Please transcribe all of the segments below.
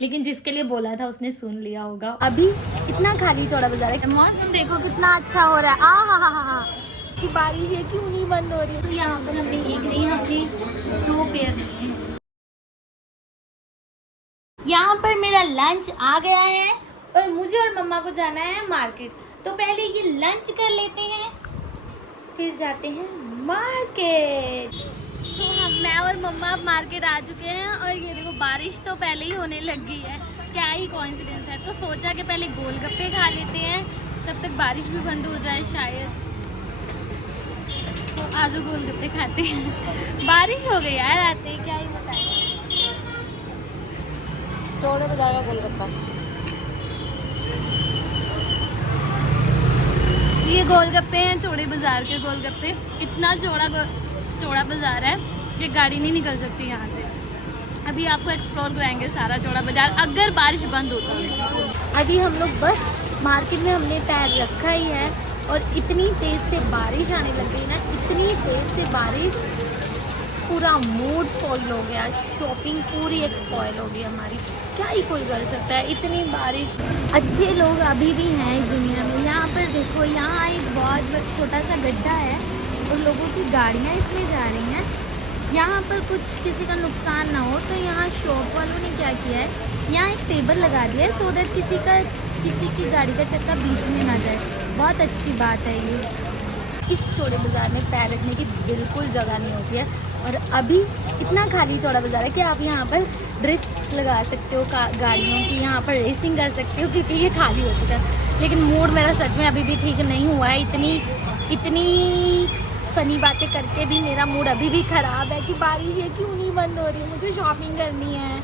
लेकिन जिसके लिए बोला था उसने सुन लिया होगा। अभी कितना खाली चौड़ा बाजार है, मौसम देखो कितना अच्छा हो रहा है। आ कि बारिश है क्यों नहीं बंद हो रही है। तो यहाँ पर हम देख रहे हैं हमने 2 पेयर लिए हैं। यहाँ पर मेरा लंच आ गया है और मुझे और मम्मा को जाना है मार्केट। तो पहले ये लंच कर लेते हैं, फिर जाते हैं मार्केट। तो मैं और मम्मा अब मार्केट आ चुके हैं और ये देखो बारिश तो पहले ही होने लग गई है। क्या ही कोइंसिडेंस है। तो सोचा कि पहले गोलगप्पे खा लेते हैं, तब तक बारिश भी बंद हो जाए शायद। तो आज गोलगप्पे खाते हैं। बारिश हो गई यार आते, क्या ही बताएं। चौड़े बाजार का गोलगप्पा। ये गोलगप्पे हैं चौड़े बाजार के गोलगप्पे। इतना चौड़ा बाजार है कि गाड़ी नहीं निकल सकती यहाँ से। अभी आपको एक्सप्लोर कराएंगे सारा चौड़ा बाजार अगर बारिश बंद होती है। अभी हम लोग बस मार्केट में हमने पैर रखा ही है और इतनी तेज़ से बारिश आने लग गई ना, इतनी तेज़ से बारिश, पूरा मूड स्पॉइल हो गया। शॉपिंग पूरी एक्सपॉइल हो गई हमारी। क्या ही कोई कर सकता है, इतनी बारिश। अच्छे लोग अभी भी हैं इस दुनिया में। यहाँ पर देखो, यहाँ एक बहुत छोटा सा गड्ढा है और लोगों की गाड़ियाँ इसमें जा रही हैं। यहाँ पर कुछ किसी का नुकसान ना हो तो यहाँ शॉप वालों ने क्या किया है, यहाँ एक टेबल लगा दिया है सो दैट किसी की गाड़ी का चक्का बीच में ना जाए। बहुत अच्छी बात है ये। इस चौड़े बाज़ार में पैर रखने की बिल्कुल जगह नहीं होती है और अभी इतना खाली चौड़ा बाज़ार है कि आप यहाँ पर ड्रिफ्ट्स लगा सकते हो गाड़ियों की, यहाँ पर रेसिंग कर सकते हो क्योंकि ये खाली हो चुका है। लेकिन मूड मेरा सच में अभी भी ठीक नहीं हुआ है। इतनी फनी बातें करके भी मेरा मूड अभी भी ख़राब है कि बारिश ये क्यों नहीं बंद हो रही है। मुझे शॉपिंग करनी है।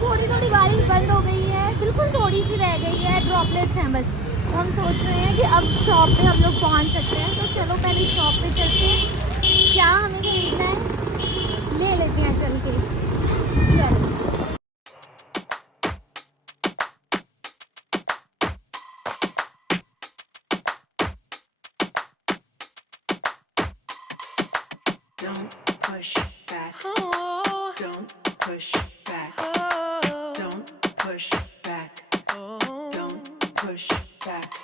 थोड़ी थोड़ी बारिश बंद हो गई है, बिल्कुल थोड़ी सी रह गई है, ड्रॉपलेट्स हैं बस। हम सोच रहे हैं कि अब शॉप पे हम लोग पहुंच सकते हैं। तो चलो पहले शॉप पे चलते हैं, क्या हमें खरीदना है ले लेते हैं चल के। चलो Don't push back. Oh. Don't push back. Oh. Don't push back. Oh. Don't push back.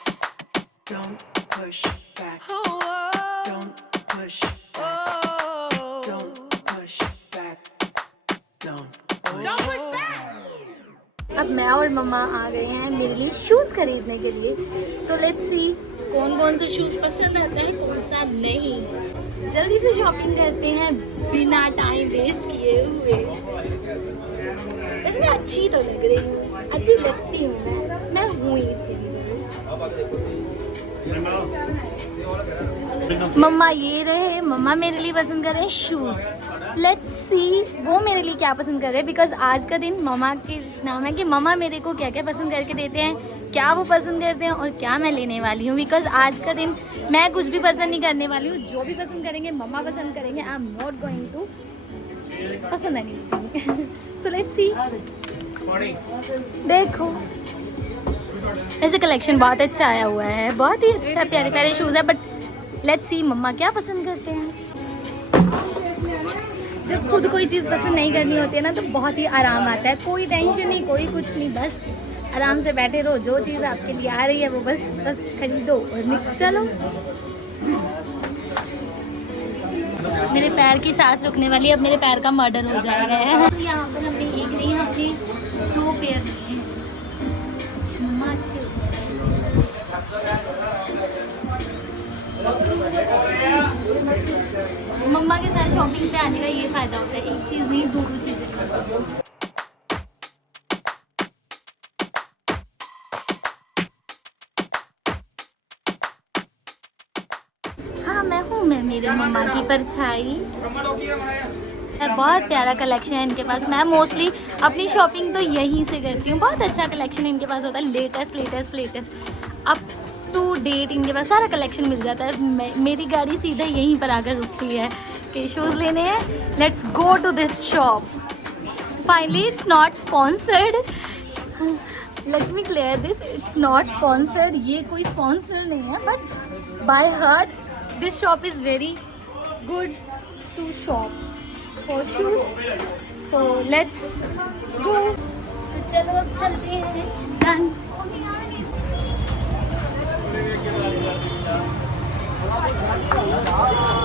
Don't push back. Oh. Don't push back. Oh. Don't push back. Don't push back. अब मैं और मम्मा आ गए हैं मेरे लिए शूज़ खरीदने के लिए। तो लेट्स सी कौन कौन से शूज़ पसंद आता है कौन सा नहीं। जल्दी से शॉपिंग करते हैं बिना टाइम वेस्ट किए हुए। वैसे मैं अच्छी तो लग रही हूँ, अच्छी लगती हूँ मैं हूँ इसीलिए। मम्मा ये रहे, मम्मा मेरे लिए पसंद कर रहे हैं शूज़। लेट्स सी वो मेरे लिए क्या पसंद कर रहे हैं बिकॉज आज का दिन मम्मा के नाम है कि मम्मा मेरे को क्या क्या पसंद करके देते हैं, क्या वो पसंद करते हैं और क्या मैं लेने वाली हूँ। बिकॉज आज का दिन मैं कुछ भी पसंद नहीं करने वाली हूँ। जो भी पसंद करेंगे मम्मा पसंद करेंगे। I am not going to पसंद नहीं। So let's see. देखो ऐसे कलेक्शन बहुत अच्छा आया हुआ है, बहुत ही अच्छा प्यारे प्यारे शूज़ है। बट लेट्स सी मम्मा क्या पसंद करते हैं। जब खुद कोई चीज़ पसंद नहीं करनी होती है ना तो बहुत ही आराम आता है। कोई टेंशन नहीं, कोई कुछ नहीं, बस आराम से बैठे रहो। जो चीज़ आपके लिए आ रही है वो बस खरीदो और चलो। मेरे पैर की सांस रुकने वाली, अब मेरे पैर का मर्डर हो जाएगा। तो यहाँ पर हमने एक नहीं हमने 2 पेयर लिए। मम्मा अच्छे मम्मा के साथ शॉपिंग पे आने का ये फ़ायदा होता है, एक चीज़ नहीं 2 चीज़ें। हाँ मैं मेरे मम्मा की परछाई। बहुत प्यारा कलेक्शन है इनके पास। मैं मोस्टली अपनी शॉपिंग तो यहीं से करती हूँ। बहुत अच्छा कलेक्शन इनके पास होता है, लेटेस्ट अप टू डेट इनके पास सारा कलेक्शन मिल जाता है। मेरी गाड़ी सीधा यहीं पर आकर रुकती है कि शूज़ लेने हैं, let's go to this shop. Finally it's not sponsored, let me clear this, it's not sponsored. ये कोई स्पॉन्सर नहीं है but by heart this shop is very good to shop for shoes. So let's go. चलो अब चलते हैं। Done.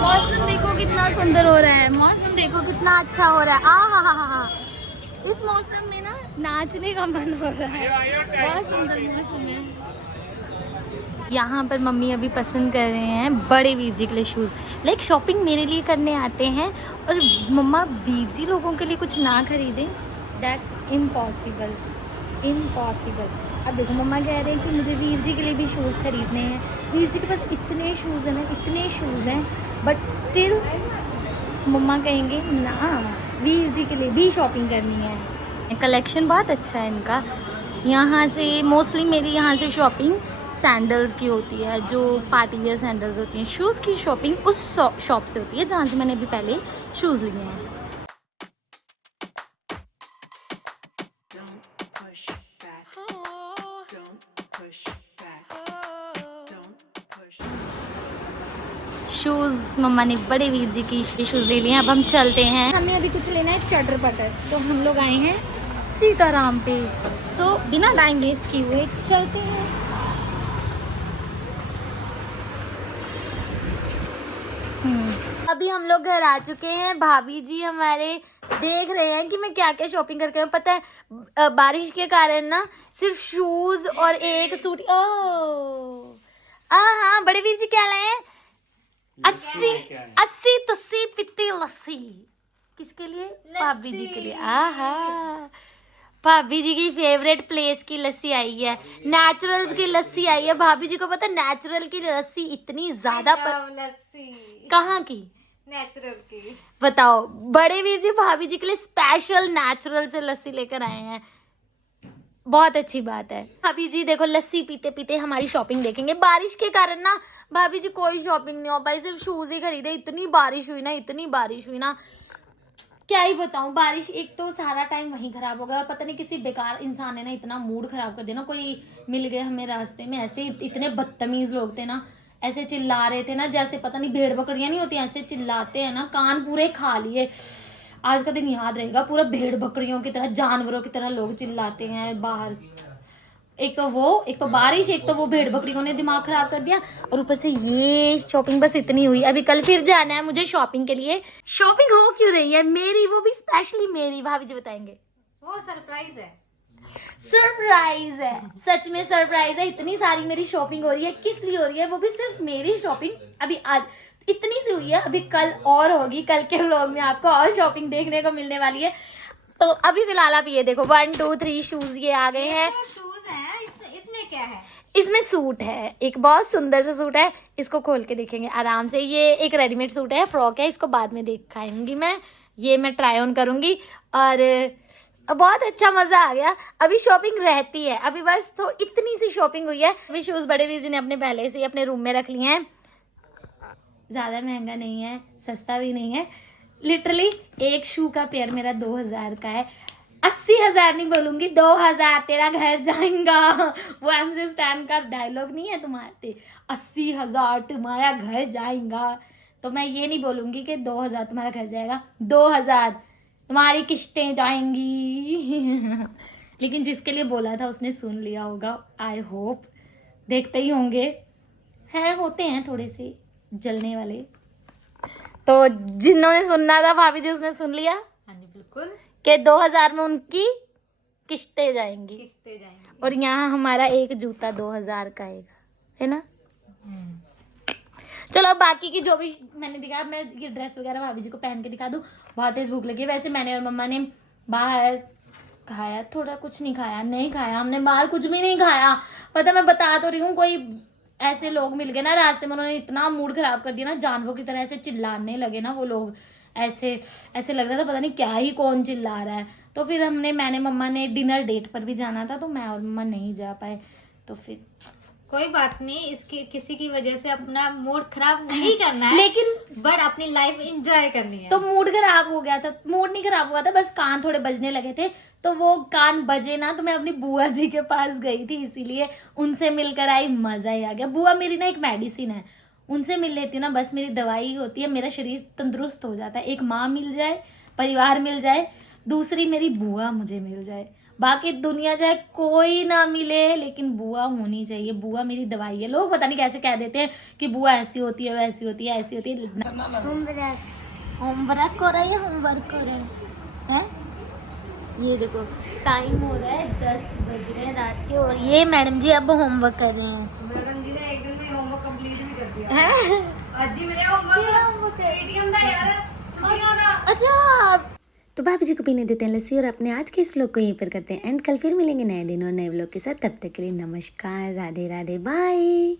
मौसम देखो कितना सुंदर हो रहा है, मौसम देखो कितना अच्छा हो रहा है। हा। इस मौसम में ना नाचने का मन हो रहा है, बहुत सुंदर मौसम है। यहाँ पर मम्मी अभी पसंद कर रहे हैं बड़े वीर जी के लिए शूज़। लाइक शॉपिंग मेरे लिए करने आते हैं और मम्मा वीर जी लोगों के लिए कुछ ना खरीदें, दैट्स इम्पॉसिबल। अब देखो मम्मा कह रहे हैं कि मुझे वीर जी के लिए भी शूज़ खरीदने हैं। वीर जी के पास इतने शूज़ हैं ना, इतने शूज़ हैं, बट स्टिल मम्मा कहेंगे ना वीर जी के लिए भी शॉपिंग करनी है। कलेक्शन बहुत अच्छा है इनका। यहाँ से मोस्टली मेरी यहाँ से शॉपिंग सैंडल्स की होती है, जो पार्टी वेयर सैंडल्स होती हैं। शूज़ की शॉपिंग उस शॉप से होती है जहाँ से मैंने अभी पहले शूज़ लिए हैं। Don't push back. Don't push back. Don't push. Shoes मम्मा ने बड़े वीर जी की शूज़ ले लिए हैं। अब हम चलते हैं, हमें अभी कुछ लेना है चटर पटर, तो हम लोग आए हैं सीताराम पे। सो बिना टाइम वेस्ट किए हुए चलते हैं। अभी हम लोग घर आ चुके हैं। भाभी जी हमारे देख रहे हैं कि मैं क्या क्या शॉपिंग करके आऊँ। पता है बारिश के कारण ना सिर्फ शूज और एक सूट। हाँ, बड़े वीर जी क्या लाए हैं? 80 तुस्सी पित्ती लस्सी। किसके लिए? भाभी जी के लिए। आहा, भाभी जी की फेवरेट प्लेस की लस्सी आई है, नेचुरल्स की लस्सी आई है। भाभी जी को पता है नेचुरल की लस्सी इतनी ज्यादा कहाँ की? नेचुरल की। बताओ, बड़े वीर जी भाभी जी के लिए स्पेशल नेचुरल से लस्सी लेकर आए हैं। बहुत अच्छी बात है। भाभी जी देखो लस्सी पीते पीते हमारी शॉपिंग देखेंगे। बारिश के कारण ना भाभी जी कोई शॉपिंग नहीं हो पाई, सिर्फ शूज ही खरीदे। इतनी बारिश हुई ना, क्या ही बताऊं। बारिश एक तो सारा टाइम वहीं खराब हो गया, और पता नहीं किसी बेकार इंसान ने ना इतना मूड खराब कर दिया ना। कोई मिल गए हमें रास्ते में, ऐसे इतने बदतमीज लोग थे ना, ऐसे चिल्ला रहे थे ना जैसे पता नहीं भेड़ बकरियां नहीं होती, ऐसे चिल्लाते हैं ना, कान पूरे खा लिए। आज का दिन याद रहेगा, पूरा भेड़ बकरियों की तरह, जानवरों की तरह लोग चिल्लाते हैं बाहर। एक तो बारिश, एक तो वो भेड़ बकरियों ने दिमाग खराब कर दिया, और ऊपर से ये शॉपिंग बस इतनी हुई। अभी कल फिर जाना है मुझे शॉपिंग के लिए। शॉपिंग हो क्यों रही है मेरी, वो भी स्पेशली मेरी, भाभी जी बताएंगे। वो सरप्राइज है। सरप्राइज है, सच में सरप्राइज है। इतनी सारी मेरी शॉपिंग हो रही है, किस लिए हो रही है? वो भी सिर्फ मेरी शॉपिंग। अभी आज इतनी सी हुई है, अभी कल और होगी। कल के व्लॉग में आपको और शॉपिंग देखने को मिलने वाली है। तो अभी फिलहाल आप ये देखो 1 2 3 शूज ये आ गए हैं। शूज है, इसमें क्या है? इसमें सूट है, एक बहुत सुंदर सा सूट है। इसको खोल के देखेंगे आराम से। ये एक रेडीमेड सूट है, फ्रॉक है। इसको बाद में दिखाऊंगी मैं ट्राई ऑन करूंगी, और बहुत अच्छा मजा आ गया। अभी शॉपिंग रहती है, अभी बस तो इतनी सी शॉपिंग हुई है। अभी शूज बड़े वीर जी ने अपने पहले से ही अपने रूम में रख लिए हैं। ज्यादा महंगा नहीं है, सस्ता भी नहीं है। लिटरली एक शू का पेयर मेरा 2000 का है। 80,000 नहीं बोलूंगी, 2000 तेरा घर जाएगा। वो MC स्टैन का डायलॉग नहीं है तुम्हारे, 80,000 तुम्हारा घर जाएगा। तो मैं ये नहीं बोलूंगी कि 2000 तुम्हारा घर जाएगा, 2000 तुम्हारी किस्तें जाएंगी। लेकिन जिसके लिए बोला था उसने सुन लिया होगा, आई होप। देखते ही होंगे, होते हैं थोड़े से जलने वाले। तो जिन्होंने सुनना था भाभी जी उसने सुन लिया। हाँ जी बिल्कुल, कि 2000 में उनकी किस्तें जाएंगी। किस्तें जाएंगी। और यहाँ हमारा एक जूता 2000 का है ना। चलो बाकी की जो भी मैंने दिखाया, मैं ये ड्रेस वगैरह भाभी जी को पहन के दिखा दूँ। बहुत तेज भूख लगी है। वैसे मैंने और मम्मा ने बाहर खाया, थोड़ा कुछ नहीं खाया हमने बाहर कुछ भी नहीं खाया। पता मैं बता तो रही हूँ, कोई ऐसे लोग मिल गए ना रास्ते में, उन्होंने इतना मूड खराब कर दिया ना, जानवरों की तरह ऐसे चिल्लाने लगे ना वो लोग। ऐसे लग रहा था पता नहीं क्या ही कौन चिल्ला रहा है। तो फिर मैंने मम्मा ने डिनर डेट पर भी जाना था, तो मैं और मम्मा नहीं जा पाए। तो फिर कोई बात नहीं, इसकी किसी की वजह से अपना मूड खराब नहीं करना है, लेकिन बट अपनी लाइफ एंजॉय करनी है। तो मूड खराब हो गया था, मूड नहीं खराब हुआ था, बस कान थोड़े बजने लगे थे। तो वो कान बजे ना, तो मैं अपनी बुआ जी के पास गई थी, इसीलिए उनसे मिलकर आई, मजा ही आ गया। बुआ मेरी ना एक मेडिसिन है, उनसे मिल लेती हूँ ना, बस मेरी दवाई होती है, मेरा शरीर तंदुरुस्त हो जाता है। एक माँ मिल जाए, परिवार मिल जाए, दूसरी मेरी बुआ मुझे मिल जाए, बाकी दुनिया चाहे कोई ना मिले लेकिन बुआ होनी चाहिए। बुआ मेरी दवाई है। लोग पता नहीं कैसे कह देते हैं कि बुआ ऐसी होती है, वैसी होती है, ऐसी होती है। होमवर्क हो रहा है या होमवर्क हो रहा है? ये देखो टाइम हो रहा है 10 बज रहे हैं रात के और ये मैडम जी अब होमवर्क कर रहे हैं। मैडम जी ने एक दिन में होमवर्क कंप्लीट भी कर दिया। आज ही मिले होमवर्क एटीएम दा यार छुट्टियां दा। अच्छा तो भाभी जी को पीने देते हैं लस्सी और अपने आज के इस व्लॉग को यहीं पर करते हैं एंड कल फिर मिलेंगे नए दिन और नए व्लॉग के साथ। तब तक के लिए नमस्कार, राधे राधे, बाय।